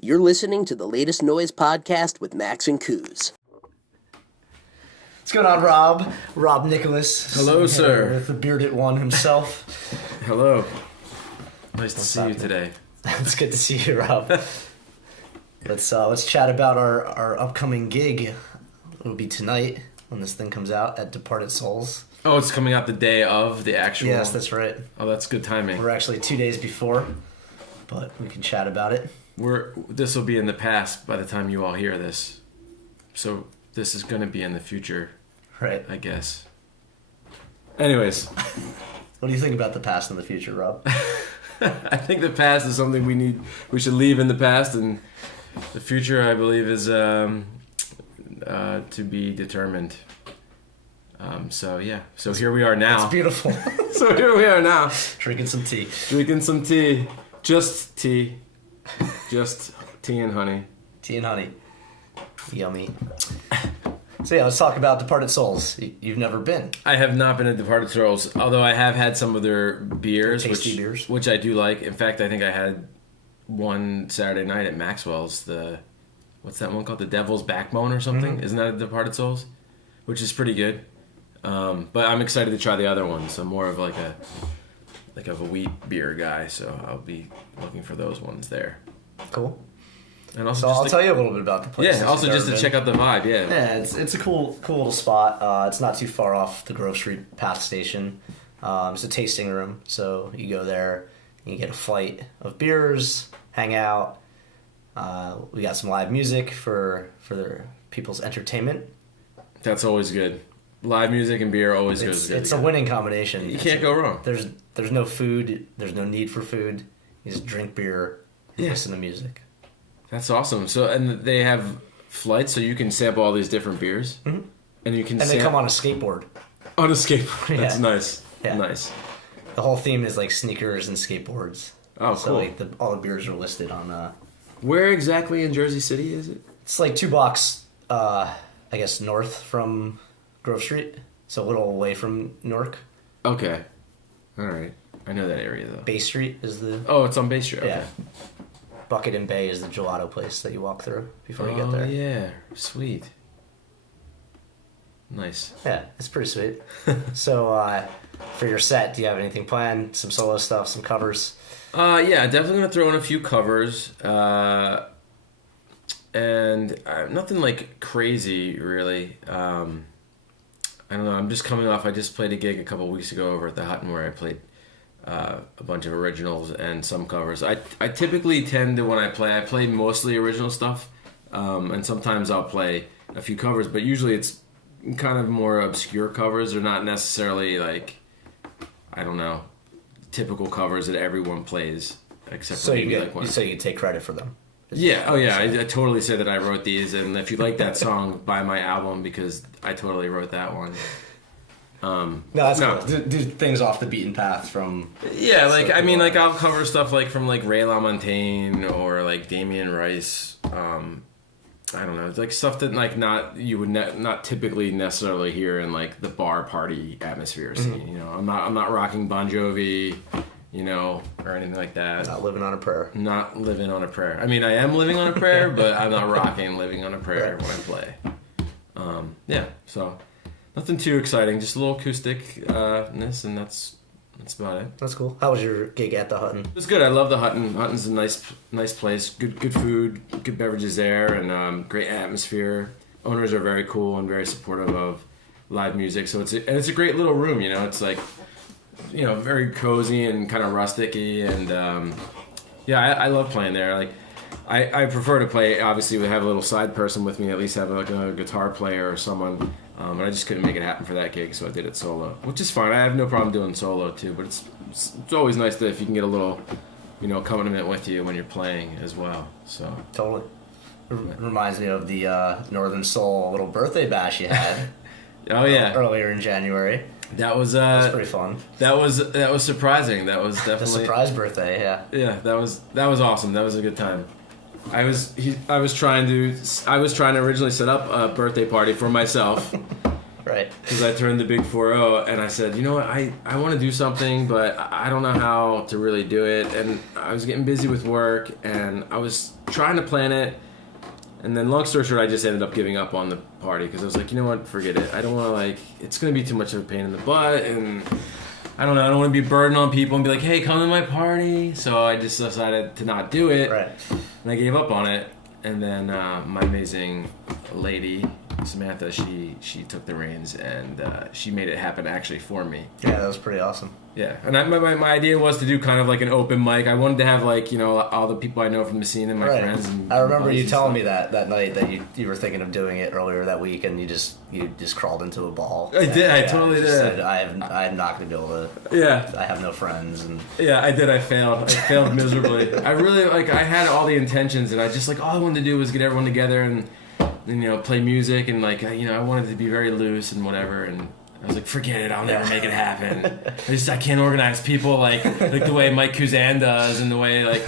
You're listening to the Latest Noise podcast with Max and Coos. What's going on, Rob? Rob Nicholas. Hello, sir. With the bearded one himself. Hello. Nice to see you today. It's good to see you, Rob. Let's chat about our upcoming gig. It'll be tonight when this thing comes out at Departed Souls. Oh, it's coming out the day of the actual... Yes, that's right. Oh, that's good timing. We're actually 2 days before, but we can chat about it. This will be in the past by the time you all hear this. So this is going to be in the future, right? I guess. Anyways. What do you think about the past and the future, Rob? I think the past is something we should leave in the past, and the future, I believe, is to be determined. So here we are now. It's beautiful. So here we are now. Drinking some tea. Just tea. Just tea and honey. Tea and honey. Yummy. So yeah, let's talk about Departed Souls. You've never been. I have not been to Departed Souls, although I have had some of their beers, beers, which I do like. In fact, I think I had one Saturday night at Maxwell's. What's that one called? The Devil's Backbone or something? Mm-hmm. Isn't that a Departed Souls? Which is pretty good. But I'm excited to try the other ones. I'm more of like a wheat beer guy, so I'll be looking for those ones there. Cool. And also so I'll tell you a little bit about the place. Yeah, also just to check out the vibe, yeah. Yeah, it's a cool little spot. It's not too far off the Grove Street Path Station. It's a tasting room, so you go there, you get a flight of beers, hang out. We got some live music for the people's entertainment. That's always good. Live music and beer always goes good. It's a winning combination. You can't go wrong. There's no food. There's no need for food. You just drink beer and listen to music. That's awesome. So, and they have flights, so you can sample all these different beers, mm-hmm. and you can. And they come on a skateboard. On a skateboard. That's yeah. Nice. Yeah. Nice. The whole theme is like sneakers and skateboards. Oh, so cool. Like all the beers are listed on. Where exactly in Jersey City is it? It's like 2 blocks, I guess, north from Grove Street. So a little away from Newark. Okay. All right. I know that area though. Bay Street is the. Oh, it's on Bay Street. Okay. Yeah. Bucket and Bay is the gelato place that you walk through before you get there. Oh, yeah. Sweet. Nice. Yeah, it's pretty sweet. So, for your set, do you have anything planned? Some solo stuff, some covers? Yeah, definitely going to throw in a few covers. And nothing, like, crazy, really. I don't know. I'm just coming off. I just played a gig a couple weeks ago over at the Hutton where I played a bunch of originals and some covers. I typically tend to, when I play mostly original stuff, and sometimes I'll play a few covers, but usually it's kind of more obscure covers. They're not necessarily like, I don't know, typical covers that everyone plays, except for maybe like one. So you take credit for them. Yeah, oh yeah, I totally say that I wrote these, and if you like that song, buy my album because I totally wrote that one. No, that's cool. Do things off the beaten path from... Yeah, like, I mean, like, I'll cover stuff, like, from, like, Ray LaMontagne or, like, Damien Rice. I don't know, like, stuff that, like, you would not typically necessarily hear in, like, the bar party atmosphere scene, mm-hmm. You know? I'm not rocking Bon Jovi, you know, or anything like that. Not living on a prayer. Not living on a prayer. I mean, I am living on a prayer, but I'm not rocking living on a prayer when I play. Yeah, so... Nothing too exciting, just a little acoustic-ness, and that's about it. That's cool. How was your gig at the Hutton? It was good. I love the Hutton. Hutton's a nice place. Good food, good beverages there, and great atmosphere. Owners are very cool and very supportive of live music. So it's a great little room. You know, it's like, you know, very cozy and kind of rusticy, and I love playing there. Like, I prefer to play. Obviously, we have a little side person with me. At least have like a guitar player or someone. And I just couldn't make it happen for that gig, so I did it solo, which is fine. I have no problem doing solo too, but it's always nice that if you can get a little, you know, accompaniment with you when you're playing as well. So totally reminds me of the Northern Soul little birthday bash you had. Oh yeah, earlier in January. That was pretty fun. That was surprising. That was definitely the surprise birthday. Yeah. Yeah, that was awesome. That was a good time. I was trying to originally set up a birthday party for myself, Right. Because I turned the big 4-0 and I said, you know what, I want to do something, but I don't know how to really do it. And I was getting busy with work and I was trying to plan it. And then long story short, I just ended up giving up on the party because I was like, you know what, forget it. I don't want to it's going to be too much of a pain in the butt. And I don't know, I don't want to be a burden on people and be like, hey, come to my party. So I just decided to not do it. Right. And I gave up on it. And then my amazing lady, Samantha, she took the reins and she made it happen actually for me. Yeah, that was pretty awesome. Yeah, and my idea was to do kind of like an open mic. I wanted to have all the people I know from the scene and my friends. And I remember you buddies and telling me stuff. that night that you were thinking of doing it earlier that week, and you just crawled into a ball. I did. I totally you did. Said, I'm not going to be able to. Yeah. I have no friends, and Yeah, I did. I failed miserably. I really I had all the intentions, and I just all I wanted to do was get everyone together and play music, and I wanted it to be very loose and whatever. And I was like, forget it, I'll never make it happen. I can't organize people like the way Mike Kuzan does, and the way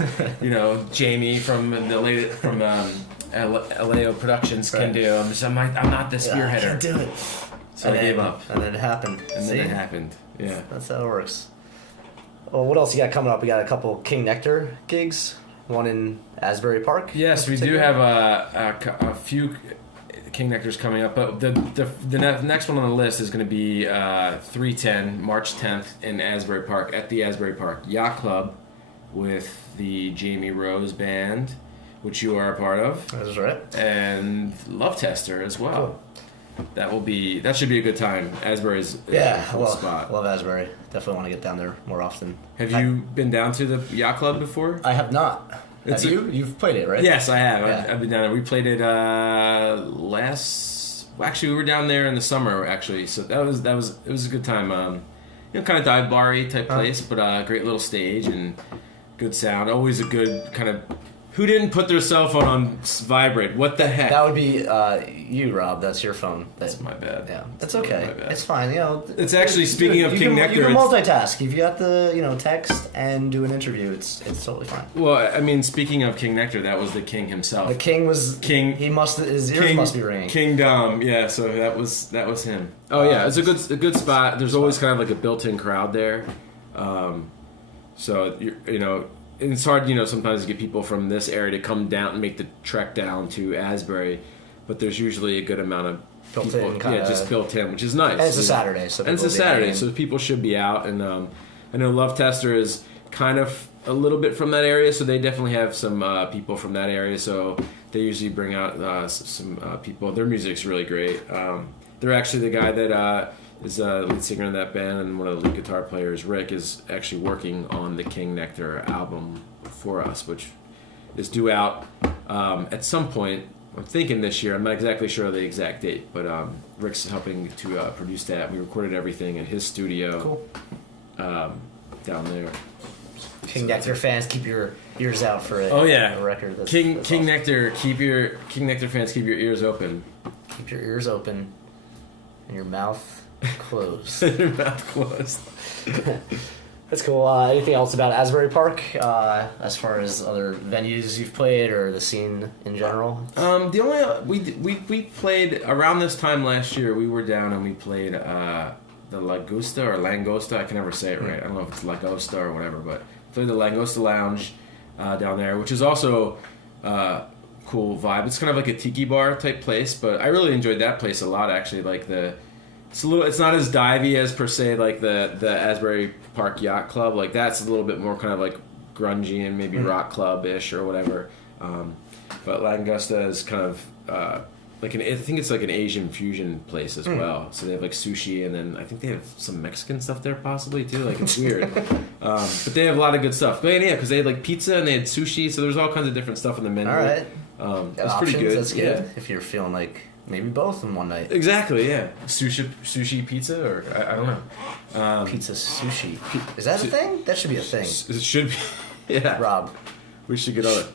Jamie from LAO Productions can do. I'm not the spearheader. I can't do it. So I gave up. And then it happened. And then it happened. Yeah. That's how it works. Well, what else you got coming up? We got a couple King Nectar gigs. One in Asbury Park. Yes, we do have a few King Nectars coming up, but the next one on the list is going to be 310, March 10th in Asbury Park, at the Asbury Park Yacht Club with the Jamie Rose Band, which you are a part of. That's right. And Love Tester as well. Cool. That should be a good time. Asbury's a cool spot. Love Asbury. Definitely want to get down there more often. Have you been down to the Yacht Club before? I have not. Have you? You've played it, right? Yes, I have. Yeah. I've been down there. We played it actually, we were down there in the summer, actually. So it was a good time. Kind of dive bar-y type place, but great little stage and good sound. Always a good kind of. Who didn't put their cell phone on vibrate? What the heck? That would be you, Rob. That's your phone. That's my bad. Yeah, that's okay. It's fine. It's actually speaking of King Nectar. You can multitask. If you got the text and do an interview, it's totally fine. Well, I mean, speaking of King Nectar, that was the king himself. The king was king. His ears must be ringing. King Dom. Yeah. So that was him. Oh yeah, it's a good spot. There's always kind of like a built-in crowd there. So it's hard, sometimes to get people from this area to come down and make the trek down to Asbury, but there's usually a good amount of people, just built in, which is nice. And it's a Saturday, so people should be out. And I know Love Tester is kind of a little bit from that area, so they definitely have some people from that area. So they usually bring out some people. Their music's really great. They're actually the guy that is the lead singer in that band, and one of the lead guitar players, Rick, is actually working on the King Nectar album for us, which is due out at some point. I'm thinking this year. I'm not exactly sure of the exact date, but Rick's helping to produce that. We recorded everything in his studio down there. King Nectar fans, keep your ears out for a record. That's King awesome. Nectar, King Nectar fans, keep your ears open. Keep your ears open and your mouth closed. Your mouth closed. That's cool. Anything else about Asbury Park as far as other venues you've played or the scene in general? The only we played around this time last year. We were down and we played the Lagusta or Langosta. I can never say it right. I don't know if it's Lagosta or whatever, but played the Langosta Lounge down there, which is also cool vibe. It's kind of like a tiki bar type place, but I really enjoyed that place a lot. Actually, it's not as divey as per se like the Asbury Park Yacht Club. Like that's a little bit more kind of like grungy and maybe rock club-ish or whatever. But Langosta is kind of I think it's like an Asian fusion place as well. So they have like sushi, and then I think they have some Mexican stuff there possibly too. Like it's weird, but they have a lot of good stuff. But yeah, because they had like pizza and they had sushi, so there's all kinds of different stuff in the menu. All right, it's pretty good. That's good. Yeah. If you're feeling like maybe both in one night. Exactly. Yeah. Sushi pizza, or I don't know. Pizza sushi. Is that a thing? That should be a thing. It should be. Yeah. Rob, we should get on it.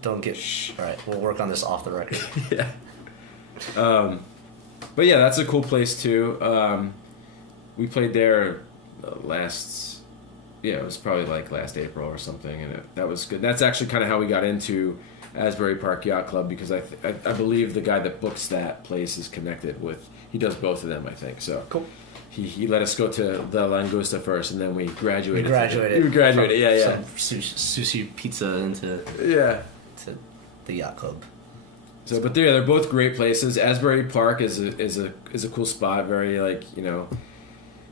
Don't get. All right, we'll work on this off the record. Yeah. But yeah, that's a cool place too. We played there it was probably like last April or something, and that was good. That's actually kind of how we got into Asbury Park Yacht Club because I believe the guy that books that place is connected with. He does both of them, I think. So Cool. He let us go to the Langosta first, and then we graduated. We graduated. Yeah. From sushi pizza into Yeah. to the yacht club. So, but they're both great places. Asbury Park is a cool spot. Very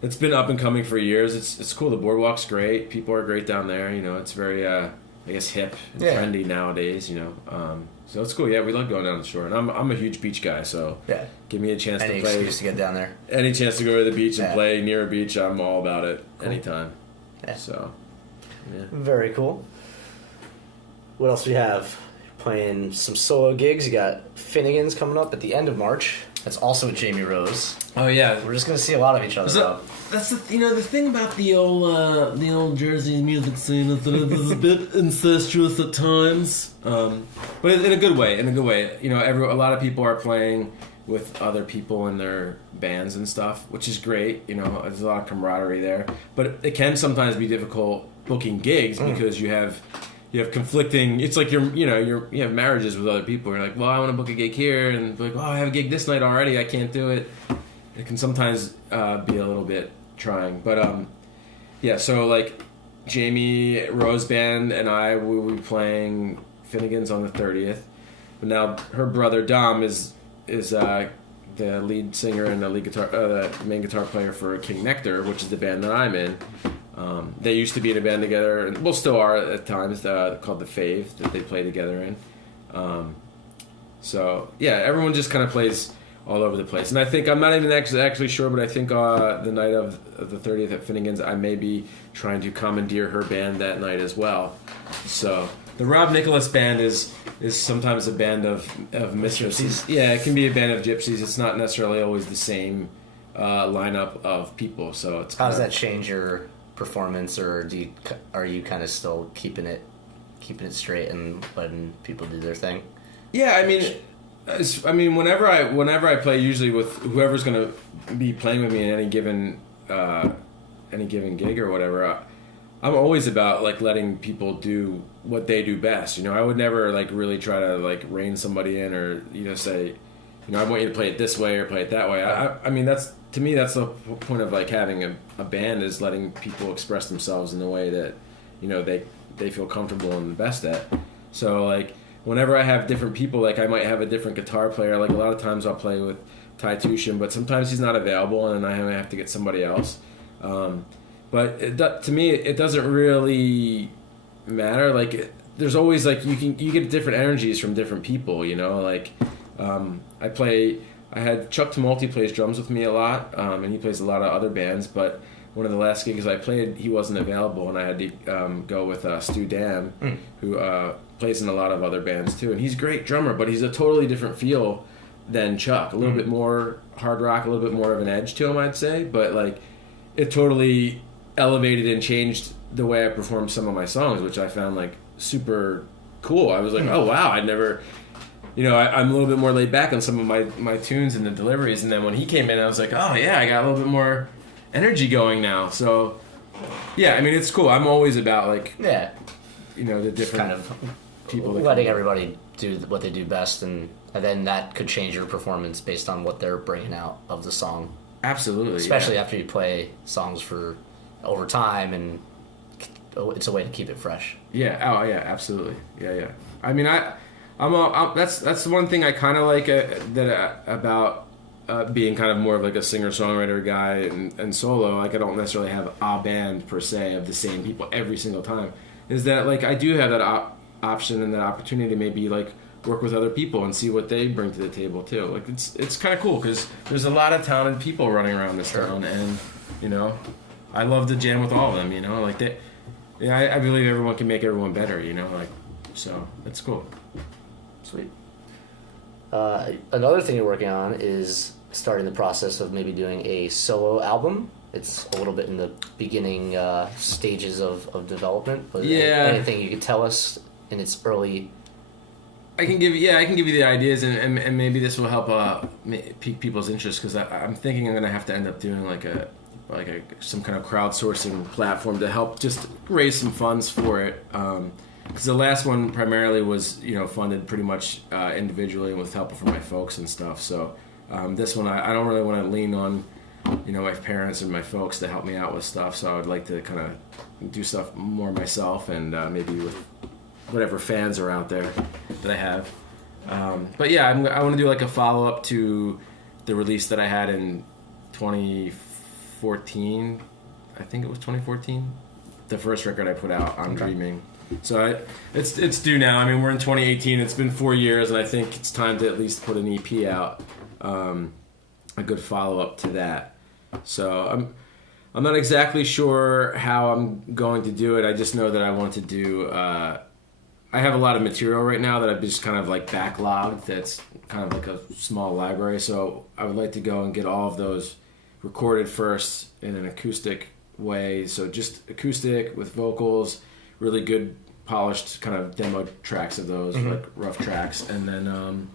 it's been up and coming for years. It's cool. The boardwalk's great. People are great down there. It's very I guess hip and trendy nowadays. So it's cool. Yeah, we love going down the shore, and I'm a huge beach guy. So give me a chance Any to play. excuse to get down there. Any chance to go to the beach and play near a beach, I'm all about it. Anytime. Yeah. So yeah. Very cool. What else do we have? Playing some solo gigs. You got Finnegan's coming up at the end of March. That's also with Jamie Rose. Oh yeah, We're just gonna see a lot of each other. So that's the thing about the old Jersey music scene is that it is a bit incestuous at times, but in a good way. In a good way, a lot of people are playing with other people in their bands and stuff, which is great. There's a lot of camaraderie there, but it can sometimes be difficult booking gigs because you have conflicting. It's like you have marriages with other people. You're like, well, I want to book a gig here, and like, well, I have a gig this night already. I can't do it. It can sometimes be a little bit trying, but So like Jamie Rose band and I will be playing Finnegan's on the 30th. But now her brother Dom is the lead singer and the main guitar player for King Nectar, which is the band that I'm in. They used to be in a band together, and still are at times, called The Fave, that they play together in. Everyone just kind of plays all over the place. And I think, I'm not even actually sure, but I think the night of the 30th at Finnegan's, I may be trying to commandeer her band that night as well. So the Rob Nicholas band is sometimes a band of mistresses. Yeah, it can be a band of gypsies. It's not necessarily always the same lineup of people. So it's how does that change your performance, or are you kind of still keeping it straight and letting people do their thing? Yeah, I mean, whenever I play, usually with whoever's going to be playing with me in any given gig or whatever, I'm always about like letting people do what they do best. I would never like really try to like rein somebody in or say, I want you to play it this way or play it that way. I mean, that's to me that's the point of like having a band, is letting people express themselves in the way that they feel comfortable and the best at. So like whenever I have different people, like I might have a different guitar player. Like a lot of times I'll play with Ty Tushin, but sometimes he's not available and I have to get somebody else. But to me, it doesn't really matter. Like there's always like you get different energies from different people. Like I had Chuck Tumulty plays drums with me a lot, and he plays a lot of other bands. But one of the last gigs I played, he wasn't available, and I had to go with Stu Dam, who plays in a lot of other bands too. And he's a great drummer, but he's a totally different feel than Chuck. A little bit more hard rock, a little bit more of an edge to him, I'd say. But like, it totally elevated and changed the way I performed some of my songs, which I found like super cool. I was like, oh wow, I'd never. I'm a little bit more laid back on some of my tunes and the deliveries, and then when he came in, I was like, oh yeah, I got a little bit more energy going now. So, yeah, I mean, it's cool. I'm always about like, the different kind of people, letting everybody do what they do best, and then that could change your performance based on what they're bringing out of the song. Absolutely, especially after you play songs for over time, and it's a way to keep it fresh. Yeah. Oh yeah. Absolutely. Yeah. I mean, that's the one thing I kind of like about being kind of more of like a singer-songwriter guy and solo. Like I don't necessarily have a band per se of the same people every single time. Is that like I do have that option and that opportunity to maybe like work with other people and see what they bring to the table too. Like it's kind of cool because there's a lot of talented people running around this town, and I love to jam with all of them. Like they. Yeah, I believe everyone can make everyone better. So it's cool. Sweet. Another thing you're working on is starting the process of maybe doing a solo album. It's a little bit in the beginning stages of development, but anything you could tell us in its early. I can give you the ideas, and maybe this will help pique people's interest, because I'm thinking I'm gonna have to end up doing like some kind of crowdsourcing platform to help just raise some funds for it. because the last one primarily was funded pretty much individually and with help from my folks and stuff. So this one I don't really want to lean on my parents and my folks to help me out with stuff. So I would like to kind of do stuff more myself and maybe with whatever fans are out there that I have. But yeah, I want to do like a follow up to the release that I had in 2014. I think it was 2014. The first record I put out, I'm Dreaming. So it's due now. I mean, we're in 2018. It's been 4 years, and I think it's time to at least put an EP out, a good follow up to that. So I'm not exactly sure how I'm going to do it. I just know that I want to do. I have a lot of material right now that I've just kind of like backlogged. That's kind of like a small library. So I would like to go and get all of those recorded first in an acoustic way. So just acoustic with vocals, really good polished kind of demo tracks of those, like rough tracks, and then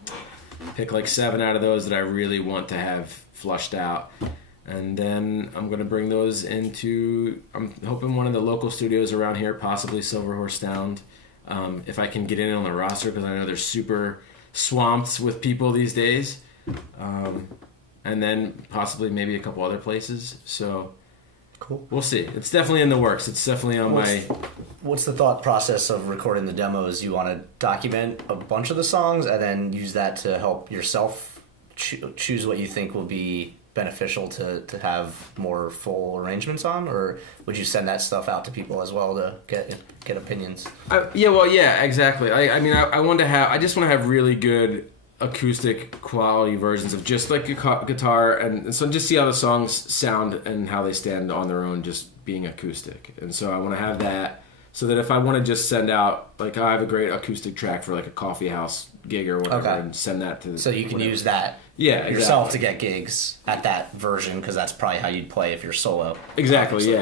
pick like 7 out of those that I really want to have flushed out. And then I'm going to bring those into, I'm hoping one of the local studios around here, possibly Silver Horse Sound, if I can get in on the roster, because I know they're super swamped with people these days. And then possibly maybe a couple other places. So cool. We'll see. It's definitely in the works. It's definitely on What's the thought process of recording the demos? You want to document a bunch of the songs and then use that to help yourself choose what you think will be beneficial to have more full arrangements on, or would you send that stuff out to people as well to get opinions? Yeah, exactly. I just want to have really good acoustic quality versions of just like guitar, and so just see how the songs sound and how they stand on their own, just being acoustic. And so I want to have that so that if I want to just send out, like, I have a great acoustic track for like a coffee house gig or whatever, and send that to so you can use that yourself to get gigs at that version, because that's probably how you'd play if you're solo. Exactly. Obviously.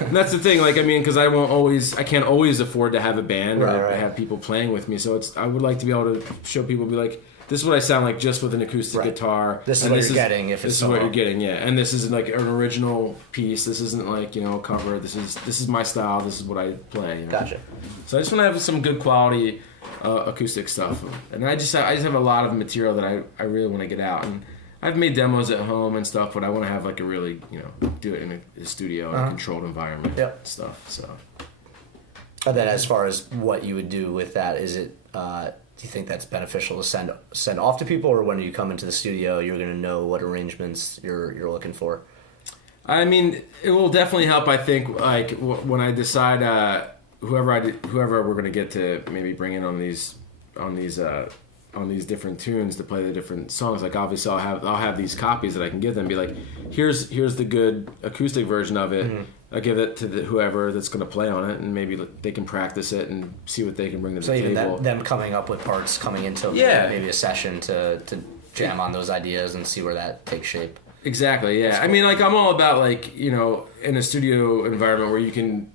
Yeah. And that's the thing, like, I mean, because I can't always afford to have a band or have people playing with me, so I would like to be able to show people, be like, this is what I sound like just with an acoustic guitar. This is what you're getting if it's solo. This is what you're getting, yeah. And this isn't like an original piece. This isn't like, a cover. This is my style. This is what I play. Gotcha. So I just want to have some good quality acoustic stuff. And I just have a lot of material that I really want to get out. And I've made demos at home and stuff, but I want to have like a really, do it in a studio, in a controlled environment and stuff. So. And then as far as what you would do with that, is it... do you think that's beneficial to send off to people, or when you come into the studio, you're going to know what arrangements you're looking for? I mean, it will definitely help. I think, like, when I decide whoever we're going to get to maybe bring in on these different tunes to play the different songs. Like, obviously, I'll have these copies that I can give them. Be like, here's the good acoustic version of it. Mm-hmm. I'll give it to whoever that's going to play on it, and maybe they can practice it and see what they can bring to the table. So even them coming up with parts coming into maybe a session to jam on those ideas and see where that takes shape. Exactly, yeah. Cool. I mean, like, I'm all about, like, in a studio environment where you can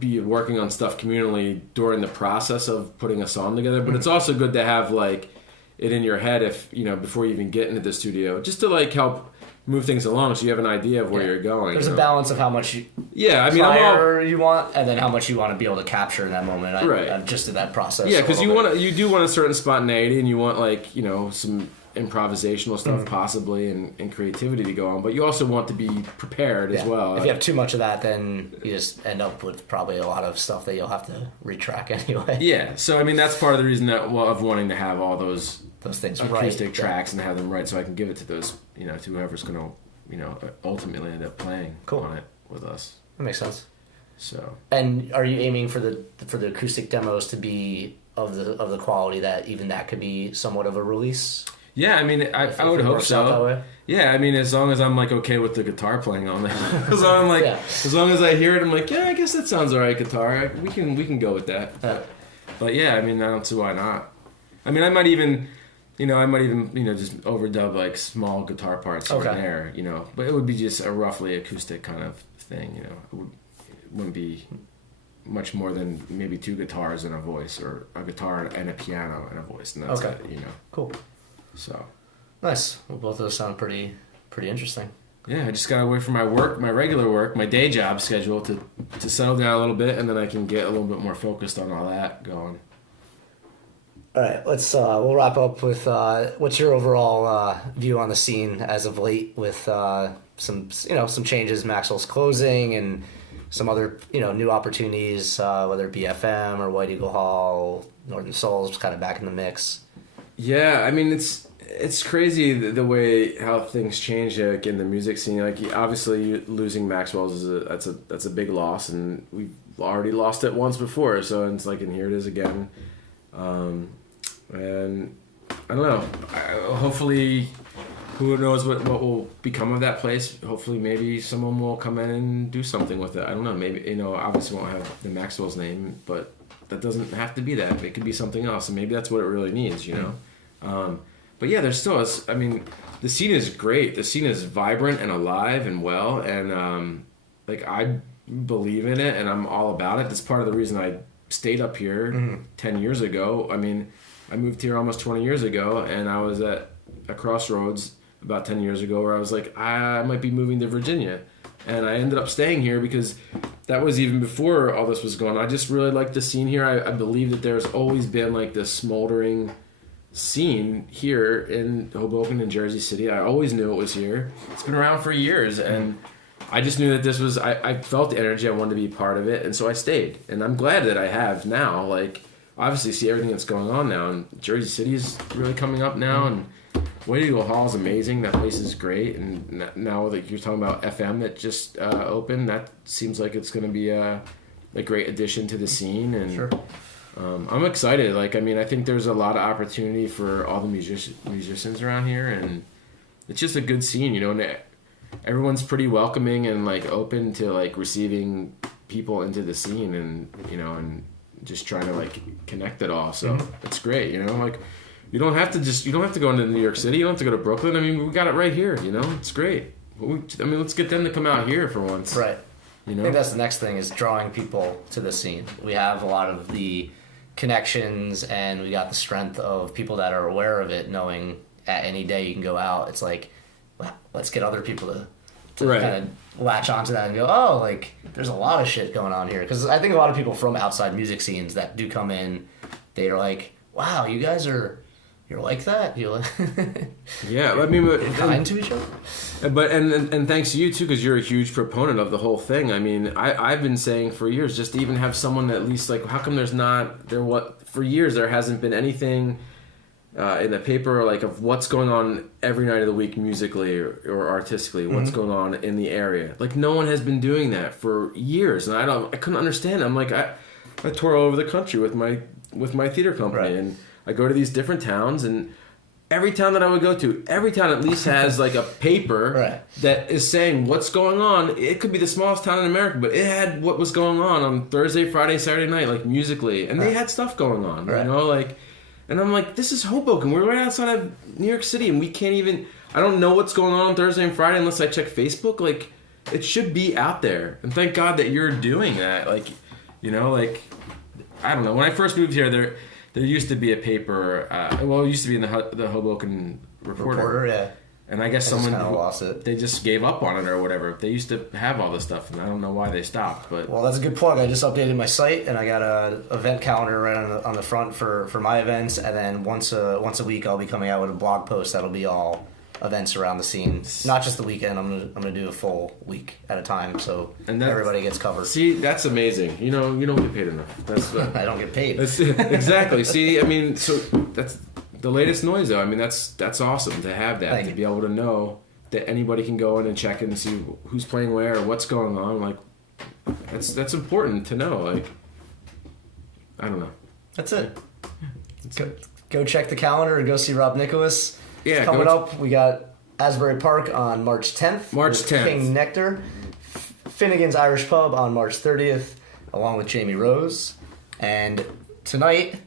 be working on stuff communally during the process of putting a song together, but it's also good to have, like, it in your head if, before you even get into the studio, just to, like, help move things along so you have an idea of where you're going. There's a balance of how much you you want, and then how much you want to be able to capture in that moment. I'm just in that process. Yeah, because you do want a certain spontaneity, and you want, like, some improvisational stuff possibly and creativity to go on, but you also want to be prepared as well. If you have too much of that, then you just end up with probably a lot of stuff that you'll have to retrack anyway. Yeah, so I mean, that's part of the reason of wanting to have all those things acoustic tracks and have them right, so I can give it to those, to whoever's going to, ultimately end up playing on it with us. That makes sense. So. And are you aiming for the acoustic demos to be of the quality that even that could be somewhat of a release? Yeah, I mean, I would hope so. Yeah, I mean, as long as I'm, like, okay with the guitar playing on there. As long as I hear it, I'm like, yeah, I guess that sounds alright, guitar. We can go with that. But yeah, I mean, I don't see why not. I mean, I might even just overdub, like, small guitar parts here and there, but it would be just a roughly acoustic kind of thing, It wouldn't be much more than maybe 2 guitars and a voice, or a guitar and a piano and a voice, and that's it, Cool. So. Nice. Well, both of those sound pretty interesting. yeah, I just gotta wait for my work, my regular work, my day job schedule to settle down a little bit, and then I can get a little bit more focused on all that going. All right, we'll wrap up with what's your overall view on the scene as of late with some changes, Maxwell's closing, and some other new opportunities, whether it be FM or White Eagle Hall, Northern Souls kind of back in the mix. Yeah, I mean it's crazy the way how things change like in the music scene. Like obviously losing Maxwell's that's a big loss, and we've already lost it once before. So it's like, and here it is again. And I don't know. Hopefully, who knows what will become of that place. Hopefully, maybe someone will come in and do something with it. I don't know. Maybe obviously won't have the Maxwell's name, but that doesn't have to be that. It could be something else, and maybe that's what it really needs. But yeah, there's still. I mean, the scene is great. The scene is vibrant and alive and well, and like I believe in it, and I'm all about it. That's part of the reason I stayed up here 10 years ago. I mean, I moved here almost 20 years ago, and I was at a crossroads about 10 years ago where I was like, I might be moving to Virginia. And I ended up staying here because that was even before all this was going on. I just really liked the scene here. I believe that there's always been like this smoldering scene here in Hoboken and Jersey City. I always knew it was here. It's been around for years, and I just knew that this was, I felt the energy. I wanted to be part of it, and so I stayed. And I'm glad that I have now. Like, obviously see everything that's going on now, and Jersey City is really coming up now, and White Eagle Hall is amazing. That place is great, and now that you're talking about FM that just opened, that seems like it's going to be a great addition to the scene, and Sure. I'm excited. Like, I mean, I think there's a lot of opportunity for all the musicians around here, and it's just a good scene, and everyone's pretty welcoming and like open to like receiving people into the scene, and and just trying to like connect it all. So it's great, like you don't have to go into New York City. You don't have to go to Brooklyn. I mean, we got it right here, it's great. Let's get them to come out here for once. Right. I think that's the next thing is drawing people to the scene. We have a lot of the connections, and we got the strength of people that are aware of it, knowing at any day you can go out. It's like, well, let's get other people to Right. kind of latch onto that and go, oh, like there's a lot of shit going on here. Because I think a lot of people from outside music scenes that do come in, they're like, wow, you guys you're like that. You're Yeah, I mean, but kind to each other. But and thanks to you too, because you're a huge proponent of the whole thing. I mean, I've been saying for years, just to even have someone at least like, how come for years there hasn't been anything in the paper like of what's going on every night of the week musically or artistically, what's going on in the area. Like no one has been doing that for years, and I couldn't understand. I'm like I tour all over the country with my theater company, Right. and I go to these different towns, and every town that I would go to, every town at least has like a paper Right. that is saying what's going on. It could be the smallest town in America, but it had what was going on Thursday, Friday, Saturday night, like musically, and they had stuff going on, Right. And I'm like, this is Hoboken. We're right outside of New York City, and we can't even. I don't know what's going on Thursday and Friday unless I check Facebook. Like, it should be out there, and thank God that you're doing that. Like, I don't know. When I first moved here, there used to be a paper. It used to be in the Hoboken Reporter. Yeah. And I guess I just someone kinda lost it. they just gave up on it or whatever. They used to have all this stuff, and I don't know why they stopped. But Well, that's a good plug. I just updated my site, and I got a event calendar right on the front for my events. And then once a week, I'll be coming out with a blog post that'll be all events around the scene, not just the weekend. I'm gonna do a full week at a time, so everybody gets covered. See, that's amazing. You don't get paid enough. That's I don't get paid. That's exactly. See, I mean, so that's the latest noise, though. I mean, that's awesome to have that, to be able to know that anybody can go in and check in and see who's playing where, or what's going on. Like, that's important to know. Like, I don't know. That's it. Go check the calendar and go see Rob Nicholas. Yeah, Coming up, we got Asbury Park on March 10th. March with 10th. King Nectar. Finnegan's Irish Pub on March 30th, along with Jamie Rose. And tonight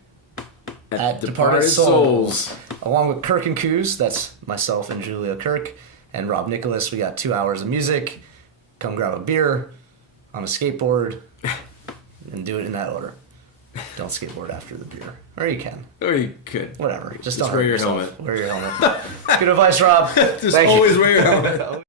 at Departed Souls, along with Kirk and Coos, that's myself and Julia Kirk, and Rob Nicholas. We got 2 hours of music. Come grab a beer on a skateboard and do it in that order. Don't skateboard after the beer. Or you can. Or you could. Whatever. Just Just don't wear hurt your yourself. helmet. Wear your helmet. Good advice, Rob. Just Thank you. always wear your helmet.